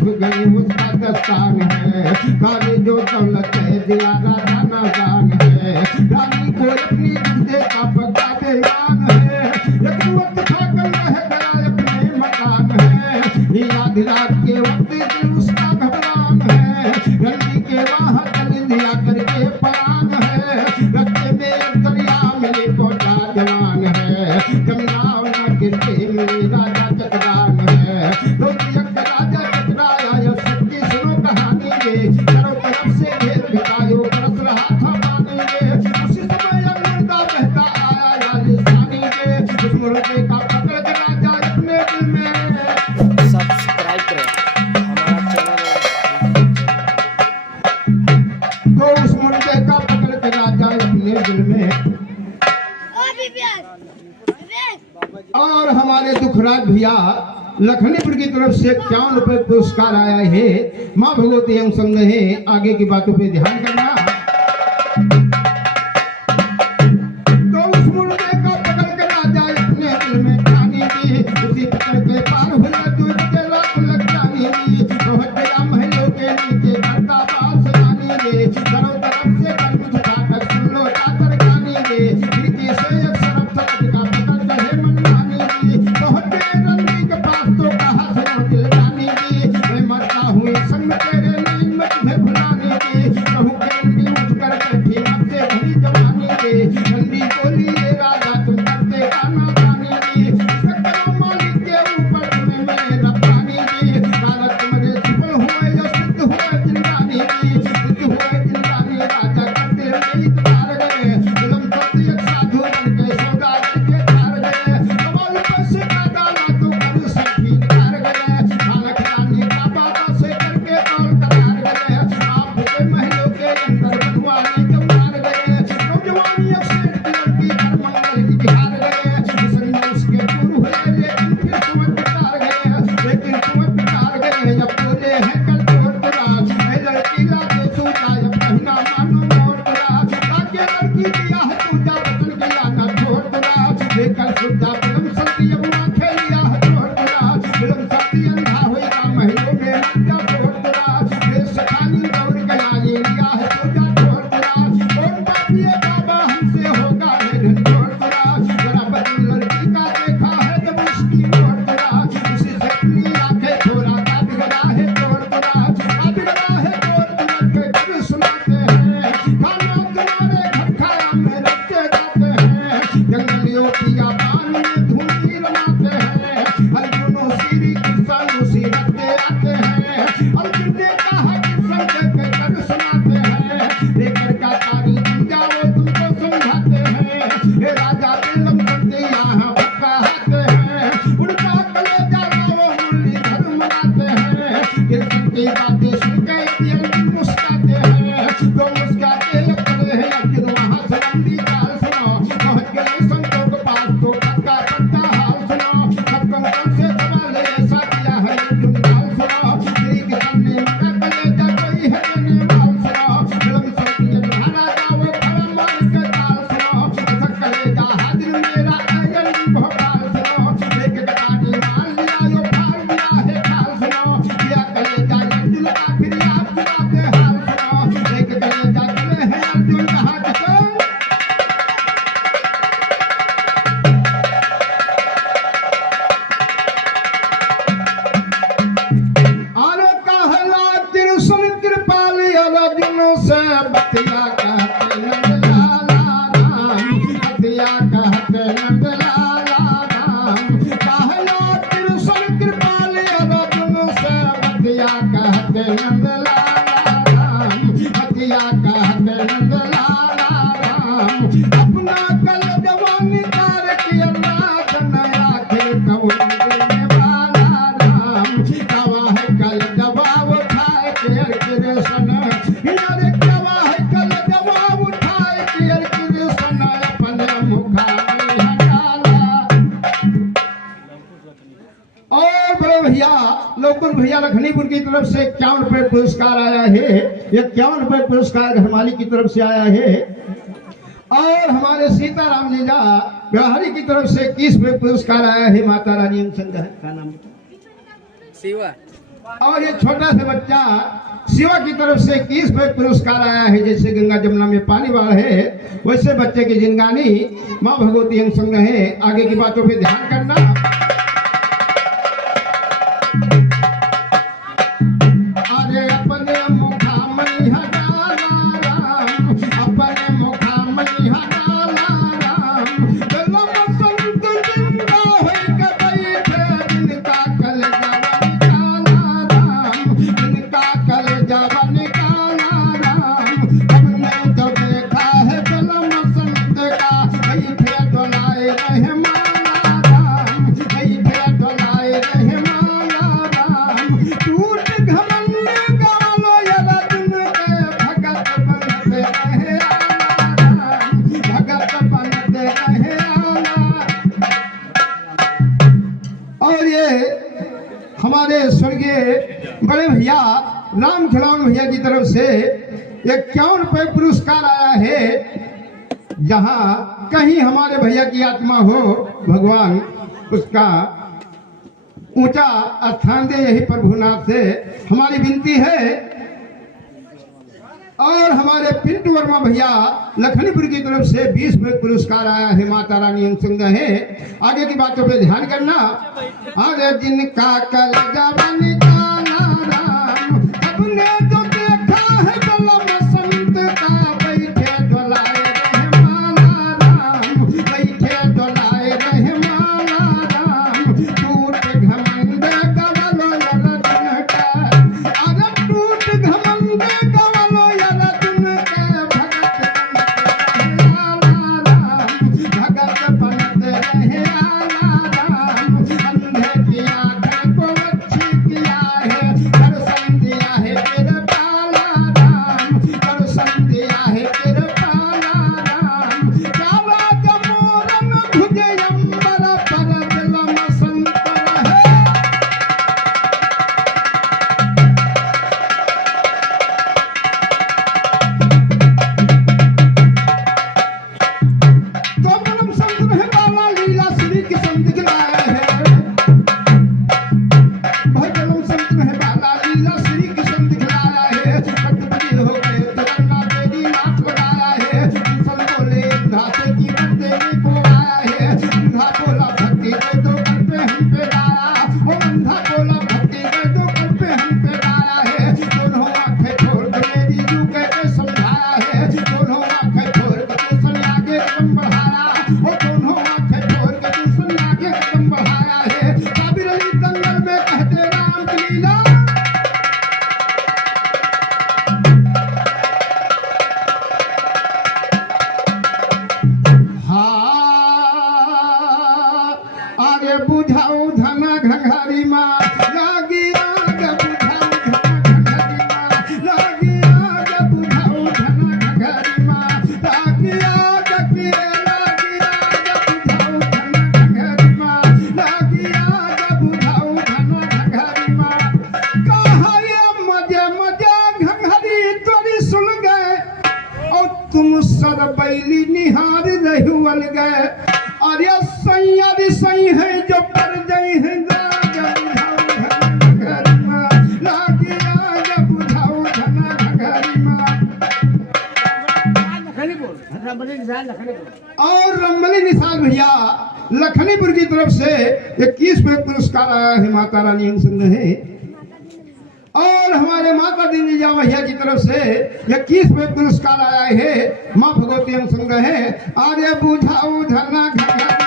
छुप गई उसका दस्तान है, खाली जो दौलत है दिया राजा नादान है। रानी को अपनी जिंदे का पक्का बेईमान है, एक वक्त खाकर रह गया अपने मकान है। आधी रात के वक्त दिल उसका घबरान है, गंदी के वहाँ तल दिया करके परान है। रस्ते में एक दरिया मिले कोटा जवान है, जमुना न गिरते मिले राजा चतुरान है। तो एक राजा चतुराया यह सच्ची सुनो कहानी ये, चारों तरफ से घेर भिटायो बरस रहा था पानी ये। उसी समय एक मुर्दा बहता आया राजस्थानी ये, उस मुर्दे का पकड़ के राजा अपने दिल में सब्सक्राइब करें हमारा चैनल। तो उस मुर्दे का पकड़ के राजा अपने दिल में। और हमारे दुखराज भैया लखनीपुर की तरफ से 51 रुपए पुरस्कार आया है। माँ भगवती हम संग है, आगे की बातों पे ध्यान करना। तो उस मुर्दे का पकड़ के राजा अपने दिल में ठानी दी, उसी पकड़ के पार हुआ दूध के लाख लग जानी दी। बहुत बड़ा महलों के नीचे करता बात सजानी दे, चारों तरफ से कर्म झुकाकर सुन लो जाकर गानी दे। खिड़की से एक सरफ समझ का पता चले मनमानी दी, बहुत बड़े रंगी के पास तो कहा सुनो दिल जानी दी। मैं मरता हूँ संग तेरे नहीं मैं तुम्हें भुलाने दी, कहूँ के रंगी उठकर बैठी मत से भरी जवानी दे। रंगी बोली ये राजा तुम करते गाना जानी दी, सकरो मालिक के ऊपर तुम्हें मैं रब्बानी दी। राजा तुम्हारे सफल हुए जो सिद्ध हुए जिंदानी दी, सिद्ध हुए जिंदानी राजा करते नहीं तार गए। जुल्म करती एक साधु बन के सौदागर के तार गए, कमाल पैसे का डाला तो करू सभी तार गए। बालक रानी का बाबा से करके कौल करार गए, आप के महलों के अंदर बनवाने के मार गए। नौजवानी अब सेठ की लड़की कर मंगल की बिहार गए, संग उसके दूर हुए लेकिन फिर सुमन बितार गए, लेकिन सुमन बितार गए। जब बोले हैं कल तोड़ तुराज मैं लड़की लाके सूझा, जब कहना मानो मोर तुराज लाके लड़की दिया है पूजा बचन किया ना छोड़ तुराज। लेकर सुधा फिल्म सती अब आंखें लिया है छोड़ तुराज, फिल्म सती अंधा होएगा महलों में मक्का छोड़ तुराज। ये सखानी दौड़ गया ये लिया है पूजा छोड़ तुराज, कौन पापी है बाबा हमसे होगा निधन छोड़ तुराज। जरा बदल लड़की का देखा है जब उसकी मोड़ तुराज, उसी से अपनी आंखें थोड़ा का बिगड़ा है तोड़ तुराज। का बिगड़ा है तोड़ तुराज के कभी सुनाते हैं, खाना तुम्हारे घर खाया में रखते जाते हैं। जंगलियों की आबान में धूनी रमाते हैं, अर्जुनों श्री कृष्ण उसी रखते आते हैं। अर्जुन ने कहा कृष्ण के कर सुनाते हैं, लेकर का तारी बन जाओ तुमको समझाते हैं। हे राजा बिलम करते यहाँ भक्का आते हैं, उनका कलेजा वो मुरलीधर मनाते हैं। कृष्ण की बातें सुन के अर्जुन मुस्काते हैं, तो मुस्काते लगते हैं अर्जुन वहाँ से लंबी चाल सुनो। पहुँच गए संतों के पास तो पक्का पक्का हाल सुनो, सबको कम से सवाल ऐसा किया है अर्जुन काल सुनो। श्री कृष्ण ने मना कलेजा कोई है देने माल सुनो, बिलम करती राजा वो खड़ा मार के ताल सुनो। ऐसा कलेजा हाजिर मेरा आयन भोपाल सुनो, एक कटानी मान लिया यो फाल दिया है खाल सुनो। दिया कलेजा अर्जुन का फिर याद दिलाते हाल सुनो, एक कलेजा चले हैं अर्जुन कहा किसे। अरे कहला कृष्ण कृपाली अर्जुन से बतिया कहते नंदलाला राम, बतिया कहते नंदलाला राम। कहला कृष्ण कृपाली अर्जुन से बतिया कहते नंदलाला राम, बतिया कहते नंदलाला राम। अपना कल जवानी तार किया नाथ नया फिर कबूल देने वाला राम। कवा है कल जवाब उठाए के कृष्ण, यारे कवा है कल जवाब उठाए के कृष्ण अपने मुखा में हटाला। और बड़े भैया लोकुल भैया लखनीपुर की तरफ से 51 रुपए पुरस्कार आया है। ये 51 रुपए पुरस्कार घर मालिक की तरफ से आया है। और हमारे सीताराम जीजा बिहारी की तरफ से 21 रुपए पुरस्कार आया है। माता रानी संघ का नाम शिवा और ये छोटा सा बच्चा शिवा की तरफ से 21 पुरस्कार आया है। जैसे गंगा जमुना में पानी बाढ़ है, वैसे बच्चे की जिंदगानी माँ भगवती अंग संग है। आगे की बातों पे ध्यान करना। अरे अपने मुखामणि हटाला राम, अपने मुखामणि हटाला राम, दिलम संत जिंदा होई के बैठे, जिनका कल जवन काला राम, जिनका कल जवन काला राम। हमने जो देखा है दिलम संत का, बैठे डोलाए रहे माला राम, बैठे डोलाए रहे माला राम। टूट घमंड गालो यदा दिन के, भगत बनते रहे आला राम, भगत बनते रहे आला। और ये हमारे स्वर्गीय बड़े भैया राम खिलौन भैया की तरफ से 51 पुरस्कार आया है। जहाँ कहीं हमारे भैया की आत्मा हो, भगवान उसका ऊंचा स्थान दे, यही प्रभुनाथ से हमारी विनती है। और हमारे पिंटू वर्मा भैया लखनपुर की तरफ से 20 पुरस्कार आया है। माता रानी अंग संग है। आगे की बातों पे ध्यान करना। अरे जिनका कल जवन काला राम, सबने जो देखा है दिलम संत का, बैठे डोलाए रहे माला राम, बैठे डोलाए रहे माला राम। टूट घमंड गवलो यदा दिन का, अरे टूट घमंड गवलो यदा दिन का, भगत बनते रहे आला राम, भगत बनते रहे आला राम। अंधे की आंखें को अच्छी किया है, दर्शन दिया है तेरे पाला राम, दर्शन दिया है तेरे पाला राम। काला जमोरन भुजे अंबर पर, दिलम संत रहे। तो दिलम संत रहे बाला, लीला श्री किस्म दिखलाए है। भाई दिलम संत रहे बाला, लीला श्री किस्म दिखलाया है। कटबदी हो गए तवन्ना तेरी नाथ लगाया है। इंसान बोले इंधा से की बंदे में को आया है। इंधा बोला भक्ति के तो कर पे हम पे गाया, वो अंधा बोला भक्ति के तो कर पे हम पे गाया है। दोनों आंखें छोड़ के मेरी यूं कहते समझाया है। दोनों आंखें छोड़ के तुझसे आगे कदम बढ़ाया, वो दोनों आंखें छोड़ के तुझसे आगे कदम बढ़ाया है। काबिर अली दंगल में कहते राम की लीला। आगे बुझाऊ धना घघरी माँ, लागी आग बुझाऊ धना घघरी माँ, लागी आग बुझाऊ धना घघरी माँ, लागी आग की, लागी आग बुझाऊ धना घघरी माँ, लागी आग बुझाऊ धना घघरी माँ। कहा ये मजे मजे घघरी तोरी सुन गए, और तुम सर बैली निहार रहुअल गए। और ये सही है जो पर गई है, लाग बुझाऊ धना घघरी माँ, लागी आग बुझाऊ धना घघरी माँ। और रमली निशान भैया लखनपुर की तरफ से 21 पुरस्कार आया है। माता रानी अंग संग है। और हमारे माता दीनजा भैया की तरफ से 21 पुरस्कार आया है। माँ भगवती अंग संग है। आर्य बुझाऊ धना घघरी